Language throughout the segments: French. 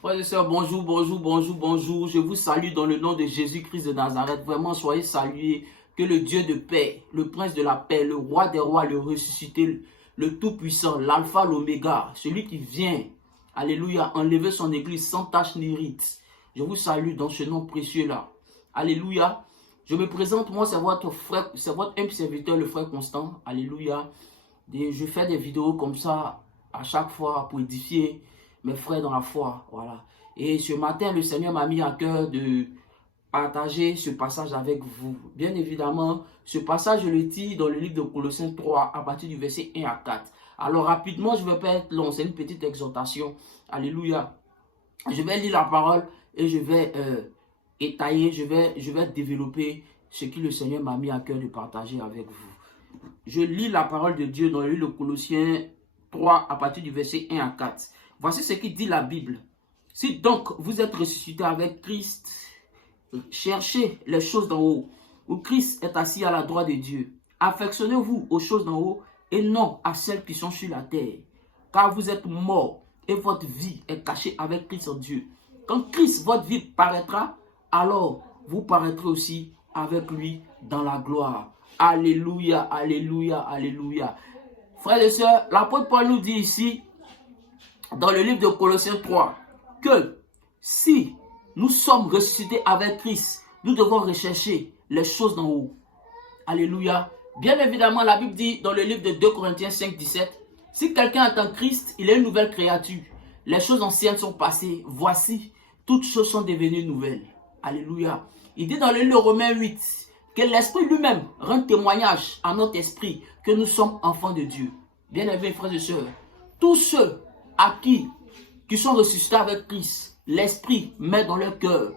Frères et sœurs, bonjour, bonjour, bonjour, bonjour. Je vous salue dans le nom de Jésus-Christ de Nazareth. Vraiment, soyez salués. Que le Dieu de paix, le prince de la paix, le roi des rois, le ressuscité, le tout-puissant, l'alpha, l'oméga, celui qui vient, alléluia, enlever son église sans tache ni rite. Je vous salue dans ce nom précieux-là. Alléluia. Je me présente, moi, c'est votre frère, c'est votre humble serviteur, le frère Constant. Alléluia. Je fais des vidéos comme ça à chaque fois pour édifier mes frères dans la foi. Voilà. Et ce matin, le Seigneur m'a mis à cœur de partager ce passage avec vous. Bien évidemment, ce passage, je le dis dans le livre de Colossiens 3, à partir du verset 1 à 4. Alors rapidement, je ne vais pas être long, c'est une petite exhortation. Alléluia. Je vais lire la parole et je vais étayer, je vais développer ce que le Seigneur m'a mis à cœur de partager avec vous. Je lis la parole de Dieu dans le livre de Colossiens 3 à partir du verset 1 à 4. Voici ce qui dit la Bible. Si donc vous êtes ressuscité avec Christ, cherchez les choses d'en haut, où Christ est assis à la droite de Dieu. Affectionnez-vous aux choses d'en haut et non à celles qui sont sur la terre. Car vous êtes morts et votre vie est cachée avec Christ en Dieu. Quand Christ, votre vie, paraîtra, alors vous paraîtrez aussi avec lui dans la gloire. Alléluia, alléluia, alléluia. Frères et sœurs, l'apôtre Paul nous dit ici, dans le livre de Colossiens 3, que si nous sommes ressuscités avec Christ, nous devons rechercher les choses d'en haut. Alléluia. Bien évidemment, la Bible dit dans le livre de 2 Corinthiens 5, 17, si quelqu'un est en Christ, il est une nouvelle créature. Les choses anciennes sont passées. Voici, toutes choses sont devenues nouvelles. Alléluia. Il dit dans le livre de Romains 8, que l'Esprit lui-même rend témoignage à notre esprit que nous sommes enfants de Dieu. Bien aimés frères et sœurs, tous ceux à qui sont ressuscités avec Christ, l'Esprit met dans leur cœur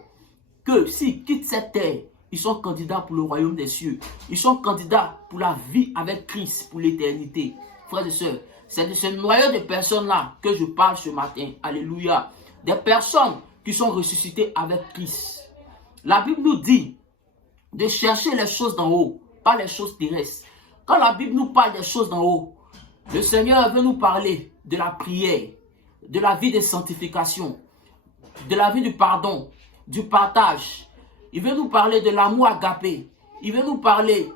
que s'ils quittent cette terre, ils sont candidats pour le royaume des cieux. Ils sont candidats pour la vie avec Christ, pour l'éternité. Frères et sœurs, c'est de ce noyau de personnes-là que je parle ce matin. Alléluia. Des personnes qui sont ressuscitées avec Christ. La Bible nous dit de chercher les choses d'en haut, pas les choses terrestres. Quand la Bible nous parle des choses d'en haut, le Seigneur veut nous parler de la prière, de la vie de sanctification, de la vie du pardon, du partage. Il veut nous parler de l'amour agapé. Il veut nous parler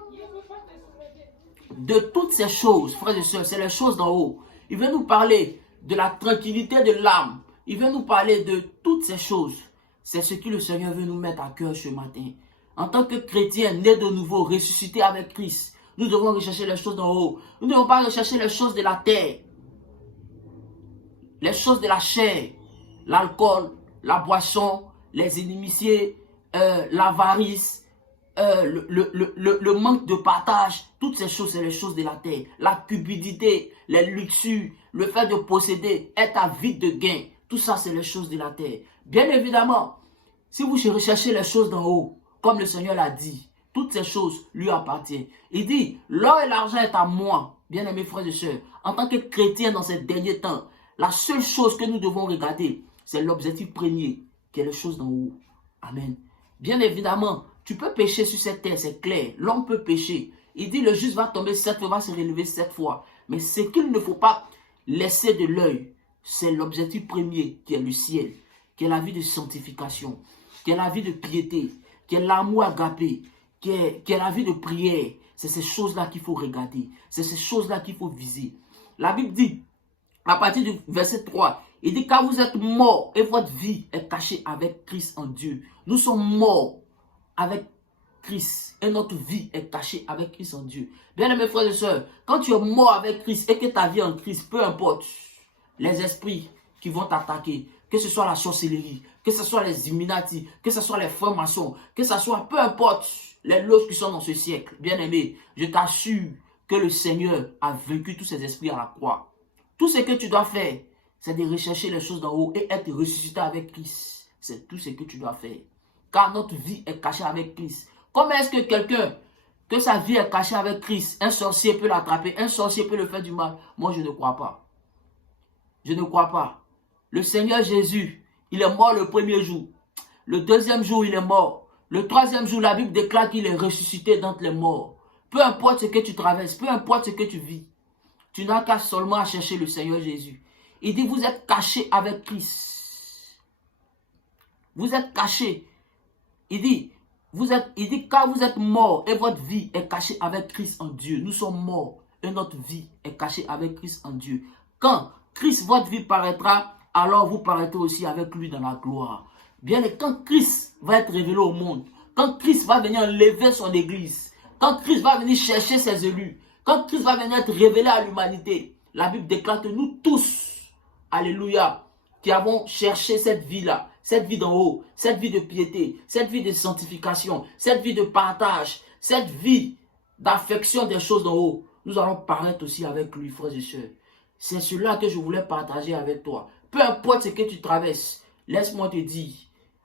de toutes ces choses, frères et sœurs, c'est les choses d'en haut. Il veut nous parler de la tranquillité de l'âme. Il veut nous parler de toutes ces choses. C'est ce que le Seigneur veut nous mettre à cœur ce matin. En tant que chrétiens, nés de nouveau, ressuscités avec Christ, nous devons rechercher les choses d'en haut. Nous ne devons pas rechercher les choses de la terre, les choses de la chair, l'alcool, la boisson, les inimitiés, l'avarice, le manque de partage. Toutes ces choses, c'est les choses de la terre. La cupidité, les luxures, le fait de posséder, être avide de gain. Tout ça, c'est les choses de la terre. Bien évidemment, si vous recherchez les choses d'en haut, comme le Seigneur l'a dit, toutes ces choses lui appartiennent. Il dit, l'or et l'argent est à moi, bien aimés frères et sœurs. En tant que chrétiens dans ces derniers temps, la seule chose que nous devons regarder, c'est l'objectif premier, qui est les choses d'en haut. Amen. Bien évidemment, tu peux pécher sur cette terre, c'est clair. L'homme peut pécher. Il dit, le juste va tomber 7 fois, va se relever 7 fois. Mais ce qu'il ne faut pas laisser de l'œil, c'est l'objectif premier, qui est le ciel, qui est la vie de sanctification, qui est la vie de piété, qui est l'amour agapé, qui est la vie de prière. C'est ces choses-là qu'il faut regarder. C'est ces choses-là qu'il faut viser. La Bible dit, à partir du verset 3, il dit, car vous êtes morts et votre vie est cachée avec Christ en Dieu. Nous sommes morts avec Christ et notre vie est cachée avec Christ en Dieu. Bien aimés frères et sœurs, quand tu es mort avec Christ et que ta vie est en Christ, peu importe les esprits qui vont t'attaquer, que ce soit la sorcellerie, que ce soit les Illuminati, que ce soit les francs-maçons, que ce soit peu importe les loges qui sont dans ce siècle, bien aimé, je t'assure que le Seigneur a vaincu tous ces esprits à la croix. Tout ce que tu dois faire, c'est de rechercher les choses d'en haut et être ressuscité avec Christ. C'est tout ce que tu dois faire. Car notre vie est cachée avec Christ. Comment est-ce que quelqu'un, que sa vie est cachée avec Christ, un sorcier peut l'attraper, un sorcier peut le faire du mal? Moi, je ne crois pas. Je ne crois pas. Le Seigneur Jésus, il est mort le premier jour. Le deuxième jour, il est mort. Le troisième jour, la Bible déclare qu'il est ressuscité d'entre les morts. Peu importe ce que tu traverses, peu importe ce que tu vis, tu n'as qu'à seulement chercher le Seigneur Jésus. Il dit, vous êtes cachés avec Christ. Vous êtes cachés. Il dit, car vous êtes morts et votre vie est cachée avec Christ en Dieu. Nous sommes morts et notre vie est cachée avec Christ en Dieu. Quand Christ, votre vie paraîtra, alors vous paraîtrez aussi avec lui dans la gloire. Bien, et quand Christ va être révélé au monde, quand Christ va venir enlever son église, quand Christ va venir chercher ses élus, quand Christ va venir être révélé à l'humanité, la Bible déclare que nous tous, alléluia, qui avons cherché cette vie-là, cette vie d'en haut, cette vie de piété, cette vie de sanctification, cette vie de partage, cette vie d'affection des choses d'en haut, nous allons paraître aussi avec lui, frères et sœurs. C'est cela que je voulais partager avec toi. Peu importe ce que tu traverses, laisse-moi te dire,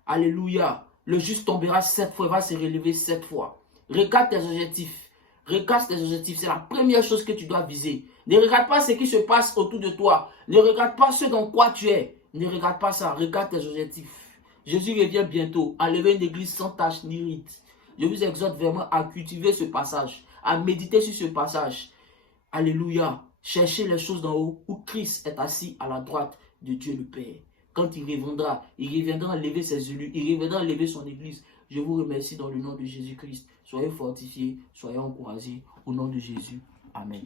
alléluia, le juste tombera 7 fois, va se relever 7 fois. Regarde tes objectifs. Regarde tes objectifs, c'est la première chose que tu dois viser. Ne regarde pas ce qui se passe autour de toi. Ne regarde pas ce dans quoi tu es. Ne regarde pas ça, regarde tes objectifs. Jésus revient bientôt, enlever une église sans tache ni rite. Je vous exhorte vraiment à cultiver ce passage, à méditer sur ce passage. Alléluia. Cherchez les choses d'en haut où Christ est assis à la droite de Dieu le Père. Quand il reviendra enlever ses élus, il reviendra enlever son église. Je vous remercie dans le nom de Jésus-Christ. Soyez fortifiés, soyez encouragés au nom de Jésus. Amen.